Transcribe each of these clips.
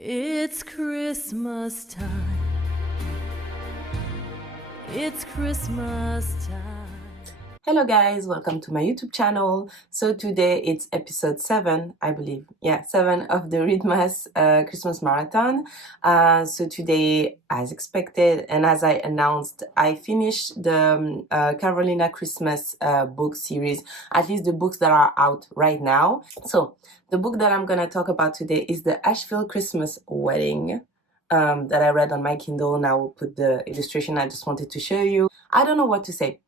It's Christmas time. It's Christmas time. Hello guys, welcome to my YouTube channel. So today it's episode 7, I believe. Yeah, 7 of the Readmas Christmas Marathon. So today, as expected and as I announced, I finished the Carolina Christmas book series, at least the books that are out right now. So the book that I'm gonna talk about today is the Asheville Christmas Wedding. That I read on my Kindle. Now I will put the illustration. I just wanted to show you. I don't know what to say.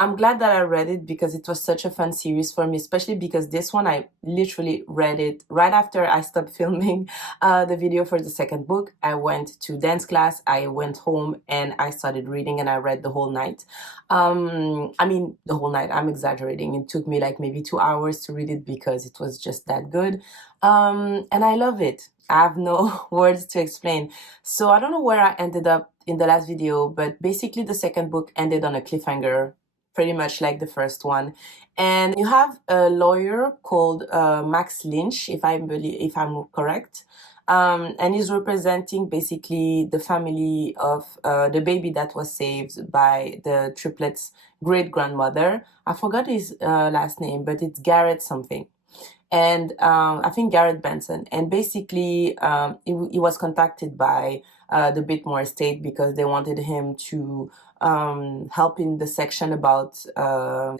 I'm glad that I read it because it was such a fun series for me, especially because this one I literally read it right after I stopped filming the video for the second book. I went to dance class, I went home and I started reading and I read the whole night. I mean the whole night, I'm exaggerating. It took me like maybe 2 hours to read it because it was just that good. And I love it. I have no words to explain. So I don't know where I ended up in the last video, but basically the second book ended on a cliffhanger, pretty much like the first one. And you have a lawyer called Max Lynch, if I'm correct. And he's representing basically the family of the baby that was saved by the triplets' great-grandmother. I forgot his last name, but it's Garrett something. And I think Garrett Benson. And basically, he was contacted by the Whitmore estate because they wanted him to help in the section about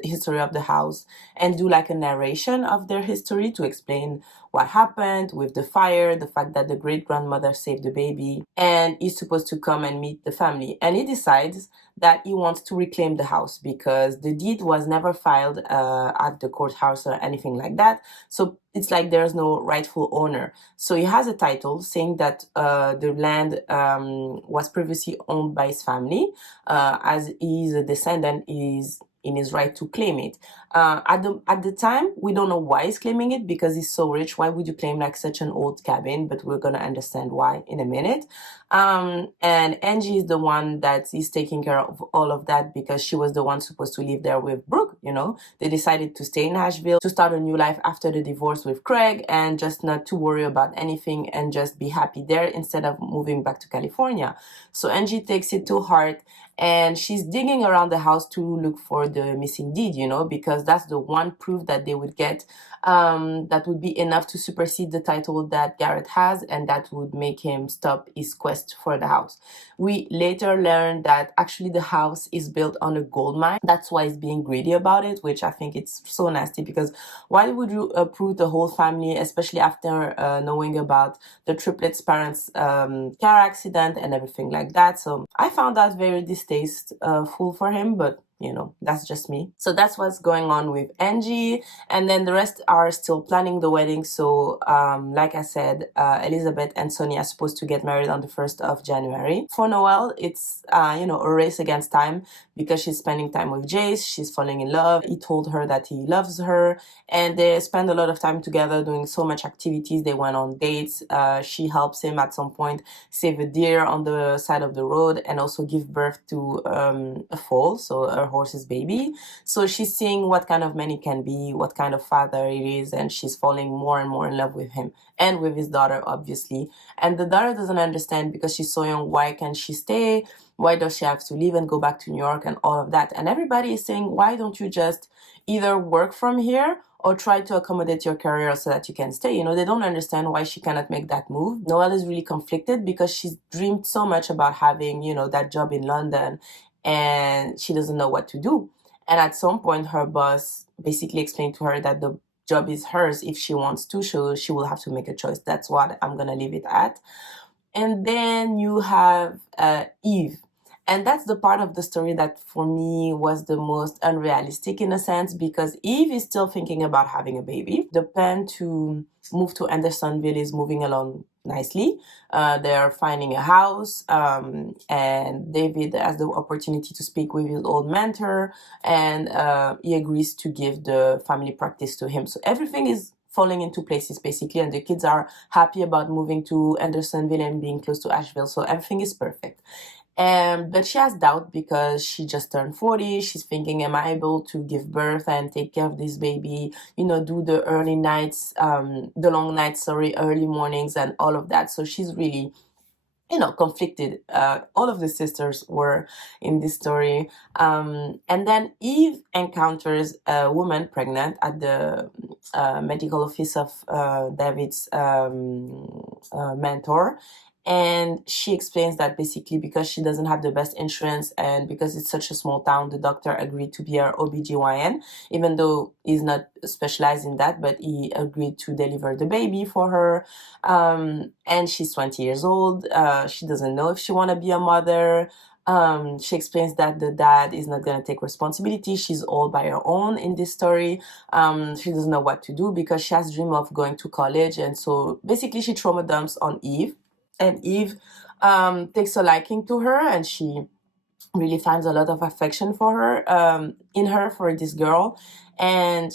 history of the house and do like a narration of their history to explain what happened with the fire, the fact that the great-grandmother saved the baby, and he's supposed to come and meet the family. And he decides that he wants to reclaim the house because the deed was never filed at the courthouse or anything like that. So it's like there's no rightful owner. So he has a title saying that the land was previously owned by his family. As he's a descendant, he's in his right to claim it. At the time, we don't know why he's claiming it because he's so rich. Why would you claim like such an old cabin? But we're gonna understand why in a minute. And Angie is the one that is taking care of all of that because she was the one supposed to live there with Brooke. You know, they decided to stay in Asheville to start a new life after the divorce with Craig and just not to worry about anything and just be happy there instead of moving back to California. So Angie takes it to heart and she's digging around the house to look for the missing deed, you know, because that's the one proof that they would get that would be enough to supersede the title that Garrett has, and that would make him stop his quest for the house. We later learned that actually the house is built on a gold mine. That's why he's being greedy about it, which I think it's so nasty because why would you uproot the whole family, especially after knowing about the triplets' parents' car accident and everything like that. So I found that very distasteful for him, but you know, that's just me. So that's what's going on with Angie. And then the rest are still planning the wedding. So like I said, Elizabeth and Sonia are supposed to get married on the 1st of January. For Noelle, it's, you know, a race against time because she's spending time with Jace. She's falling in love. He told her that he loves her. And they spend a lot of time together doing so much activities. They went on dates. She helps him at some point save a deer on the side of the road and also give birth to a foal, so her horse's baby. So she's seeing what kind of man he can be, what kind of father he is, and she's falling more and more in love with him and with his daughter, obviously. And the daughter doesn't understand because she's so young. Why can't she stay? Why does she have to leave and go back to New York and all of that? And everybody is saying, why don't you just either work from here or try to accommodate your career so that you can stay? You know, they don't understand why she cannot make that move. Noelle is really conflicted because she's dreamed so much about having, you know, that job in London and she doesn't know what to do. And at some point, her boss basically explained to her that the job is hers if she wants to, so she will have to make a choice. That's what I'm gonna leave it at. And then you have Eve. And that's the part of the story that for me was the most unrealistic in a sense because Eve is still thinking about having a baby. The plan to move to Andersonville is moving along nicely. They're finding a house and David has the opportunity to speak with his old mentor and he agrees to give the family practice to him. So everything is falling into places basically and the kids are happy about moving to Andersonville and being close to Asheville. So everything is perfect. But she has doubt because she just turned 40. She's thinking, am I able to give birth and take care of this baby, do the early nights, the long nights, sorry, early mornings and all of that. So she's really, conflicted. All of the sisters were in this story. And then Eve encounters a woman pregnant at the medical office of David's mentor. And she explains that basically because she doesn't have the best insurance and because it's such a small town, the doctor agreed to be her OBGYN, even though he's not specialized in that, but he agreed to deliver the baby for her. And she's 20 years old. She doesn't know if she want to be a mother. She explains that the dad is not going to take responsibility. She's all by her own in this story. She doesn't know what to do because she has dream of going to college. And so basically she trauma dumps on Eve. And Eve takes a liking to her, and she really finds a lot of affection for her, for this girl. And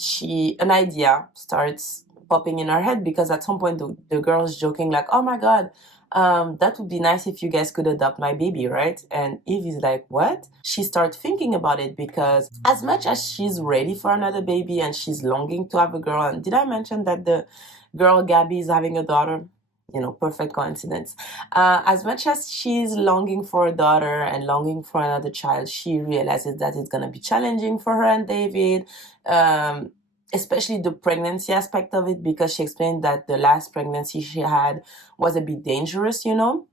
an idea starts popping in her head because at some point the girl is joking like, oh my God, that would be nice if you guys could adopt my baby, right? And Eve is like, what? She starts thinking about it because as much as she's ready for another baby and she's longing to have a girl, and did I mention that the girl Gabby is having a daughter? Perfect coincidence. As much as she's longing for a daughter and longing for another child, she realizes that it's going to be challenging for her and David, especially the pregnancy aspect of it, because she explained that the last pregnancy she had was a bit dangerous, and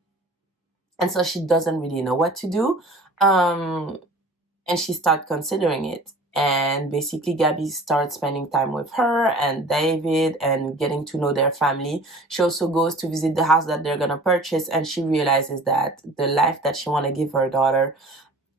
so she doesn't really know what to do. And she starts considering it. And basically Gabby starts spending time with her and David and getting to know their family. She also goes to visit the house that they're going to purchase, and she realizes that the life that she want to give her daughter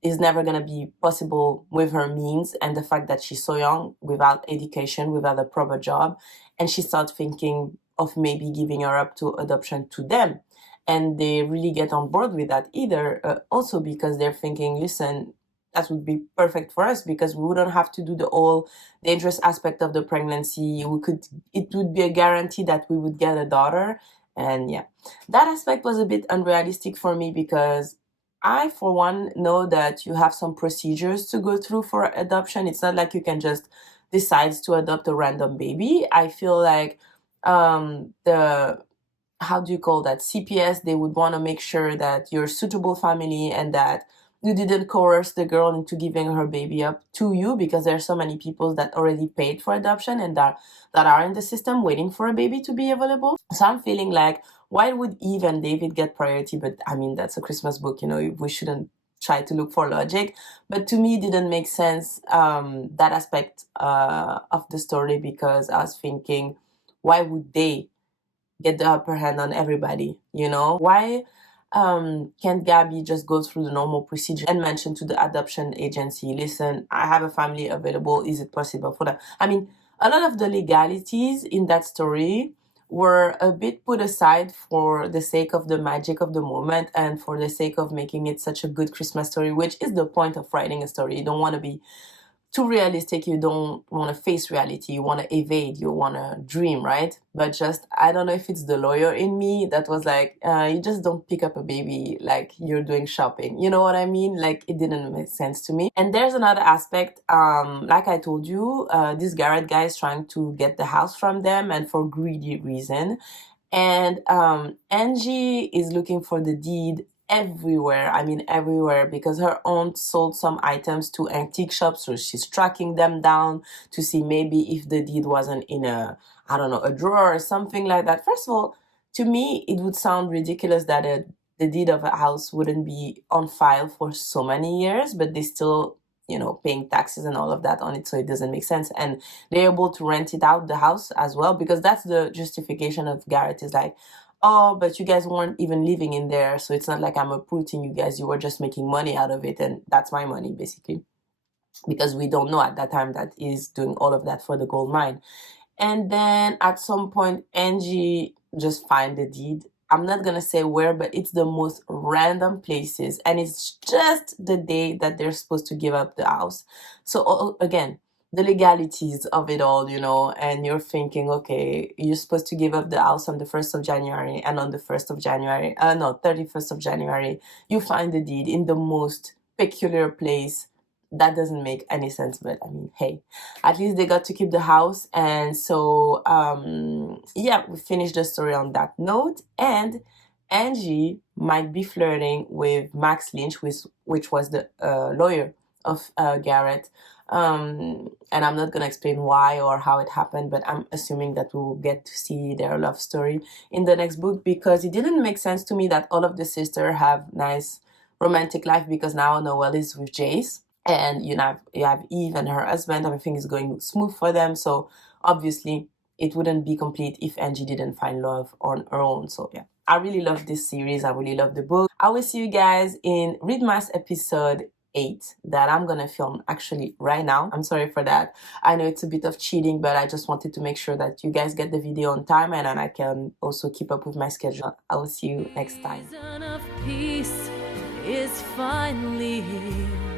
is never going to be possible with her means and the fact that she's so young, without education, without a proper job. And she starts thinking of maybe giving her up to adoption to them. And they really get on board with that either, also because they're thinking, listen, that would be perfect for us because we wouldn't have to do the whole dangerous aspect of the pregnancy. It would be a guarantee that we would get a daughter. And yeah, that aspect was a bit unrealistic for me because I, for one, know that you have some procedures to go through for adoption. It's not like you can just decide to adopt a random baby. I feel like how do you call that, CPS, they would want to make sure that you're a suitable family and that you didn't coerce the girl into giving her baby up to you, because there are so many people that already paid for adoption and that are in the system waiting for a baby to be available. So I'm feeling like, why would Eve and David get priority? But I mean, that's a Christmas book, we shouldn't try to look for logic. But to me, it didn't make sense, that aspect of the story, because I was thinking, why would they get the upper hand on everybody? Why can't Gabby just go through the normal procedure and mention to the adoption agency, listen, I have a family available, is it possible for that? I mean, a lot of the legalities in that story were a bit put aside for the sake of the magic of the moment and for the sake of making it such a good Christmas story, which is the point of writing a story. You don't want to be too realistic, you don't want to face reality, you want to evade, you want to dream, right? But just, I don't know if it's the lawyer in me that was like, you just don't pick up a baby like you're doing shopping. You know what I mean? Like, it didn't make sense to me. And there's another aspect, like I told you, this Garrett guy is trying to get the house from them, and for greedy reason. And Angie is looking for the deed everywhere. I mean, everywhere, because her aunt sold some items to antique shops, so she's tracking them down to see maybe if the deed wasn't in I don't know, a drawer or something like that. First of all, to me, it would sound ridiculous that the deed of a house wouldn't be on file for so many years, but they still, paying taxes and all of that on it, so it doesn't make sense. And they're able to rent it out, the house as well, because that's the justification of Garrett, is like, oh, but you guys weren't even living in there, so it's not like I'm uprooting you guys, you were just making money out of it, and that's my money, basically. Because we don't know at that time that he's doing all of that for the gold mine. And then at some point, Angie just find the deed. I'm not gonna say where, but it's the most random places, and it's just the day that they're supposed to give up the house. So again, the legalities of it all, you know, and you're thinking, okay, you're supposed to give up the house on the 1st of January, and on the 1st of January, no, 31st of January, you find the deed in the most peculiar place. That doesn't make any sense, but I mean, hey, at least they got to keep the house. And so, yeah, we finished the story on that note. And Angie might be flirting with Max Lynch, which was the lawyer of Garrett. And I'm not gonna explain why or how it happened, but I'm assuming that we will get to see their love story in the next book, because it didn't make sense to me that all of the sisters have nice romantic life, because now Noelle is with Jace, and you have Eve and her husband. Everything is going smooth for them, so obviously it wouldn't be complete if Angie didn't find love on her own. So yeah, I really love this series. I really love the book. I will see you guys in Readmas episode 8 that I'm gonna film actually right now. I'm sorry for that. I know it's a bit of cheating, but I just wanted to make sure that you guys get the video on time, and then I can also keep up with my schedule. I will see you next time. Season of peace is finally here.